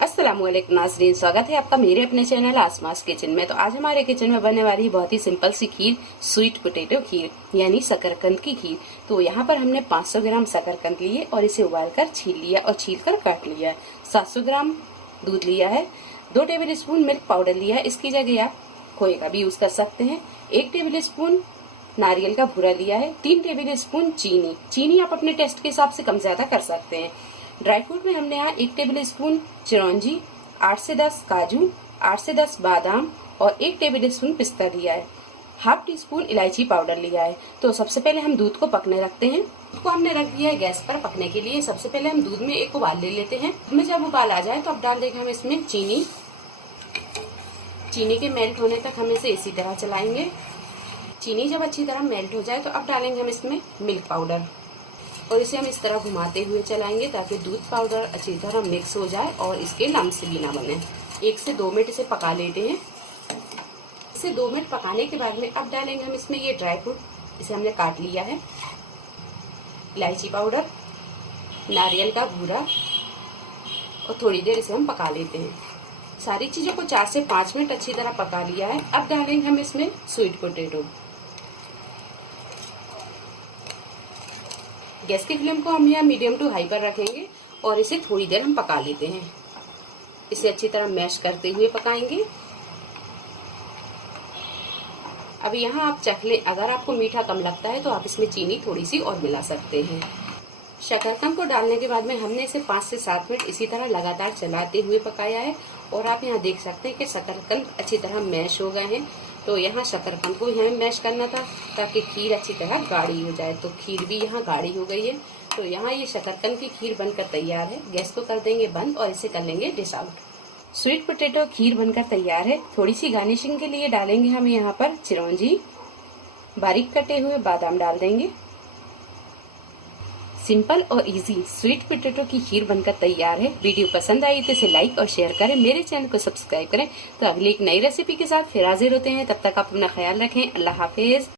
अस्सलामुअलैकुम नाज़रीन, स्वागत है आपका मेरे अपने चैनल आसमास किचन में। तो आज हमारे किचन में बनने वाली बहुत ही सिंपल सी खीर, स्वीट पोटैटो खीर यानी शकरकंद की खीर। तो यहाँ पर हमने 500 ग्राम शकरकंद लिए और इसे उबालकर छील लिया और छील कर काट लिया। 700 ग्राम दूध लिया है, 2 टेबल स्पून मिल्क पाउडर लिया है, इसकी जगह आप खोए का भी यूज कर सकते हैं। 1 टेबल स्पून नारियल का भूरा लिया है, 3 टेबल स्पून चीनी आप अपने टेस्ट के हिसाब से कम ज्यादा कर सकते हैं। ड्राई फ्रूट में हमने यहाँ 1 टेबल स्पून चिरौंजी, 8 से 10 काजू, 8 से 10 बादाम और 1 टेबल स्पून पिस्ता लिया है। हाफ टी स्पून इलायची पाउडर लिया है। तो सबसे पहले हम दूध को पकने रखते हैं। दूध को हमने रख दिया है गैस पर पकने के लिए। सबसे पहले हम दूध में एक उबाल ले लेते हैं। में जब उबाल आ जाए तो अब डाल देंगे हम इसमें चीनी के मेल्ट होने तक हम इसे इसी तरह चलाएंगे। चीनी जब अच्छी तरह मेल्ट हो जाए तो अब डालेंगे हम इसमें मिल्क पाउडर और इसे हम इस तरह घुमाते हुए चलाएंगे ताकि दूध पाउडर अच्छी तरह मिक्स हो जाए और इसके लम्स भी ना बने। 1 से 2 मिनट इसे पका लेते हैं। इसे 2 मिनट पकाने के बाद में अब डालेंगे हम इसमें ये ड्राई फ्रूट, इसे हमने काट लिया है, इलायची पाउडर, नारियल का भूरा और थोड़ी देर इसे हम पका लेते हैं। सारी चीजों को 4 से 5 मिनट अच्छी तरह पका लिया है। अब डालेंगे हम इसमें स्वीट पोटैटो। गैस की फ्लेम को हम यहाँ मीडियम टू हाई पर रखेंगे और इसे थोड़ी देर हम पका लेते हैं। इसे अच्छी तरह मैश करते हुए पकाएंगे। अब यहाँ आप चख लें, अगर आपको मीठा कम लगता है तो आप इसमें चीनी थोड़ी सी और मिला सकते हैं। शकरकंद को डालने के बाद में हमने इसे 5 से 7 मिनट इसी तरह लगातार चलाते हुए पकाया है और आप यहाँ देख सकते हैं कि शकरकंद अच्छी तरह मैश हो गए हैं। तो यहाँ शकरकंद को यहाँ मैश करना था ताकि खीर अच्छी तरह गाढ़ी हो जाए। तो खीर भी यहाँ गाढ़ी हो गई है। तो यहाँ ये शकरकंद की खीर बनकर तैयार है। गैस को कर देंगे बंद और इसे कर लेंगे डिश आउट। स्वीट पोटैटो खीर बनकर तैयार है। थोड़ी सी गार्निशिंग के लिए डालेंगे हम यहाँ पर चिरौंजी, बारीक कटे हुए बादाम डाल देंगे। सिंपल और इजी स्वीट पोटैटो की खीर बनकर तैयार है। वीडियो पसंद आई तो इसे लाइक और शेयर करें, मेरे चैनल को सब्सक्राइब करें। तो अगली एक नई रेसिपी के साथ फिर हाजिर होते हैं। तब तक आप अपना ख्याल रखें। अल्लाह हाफिज।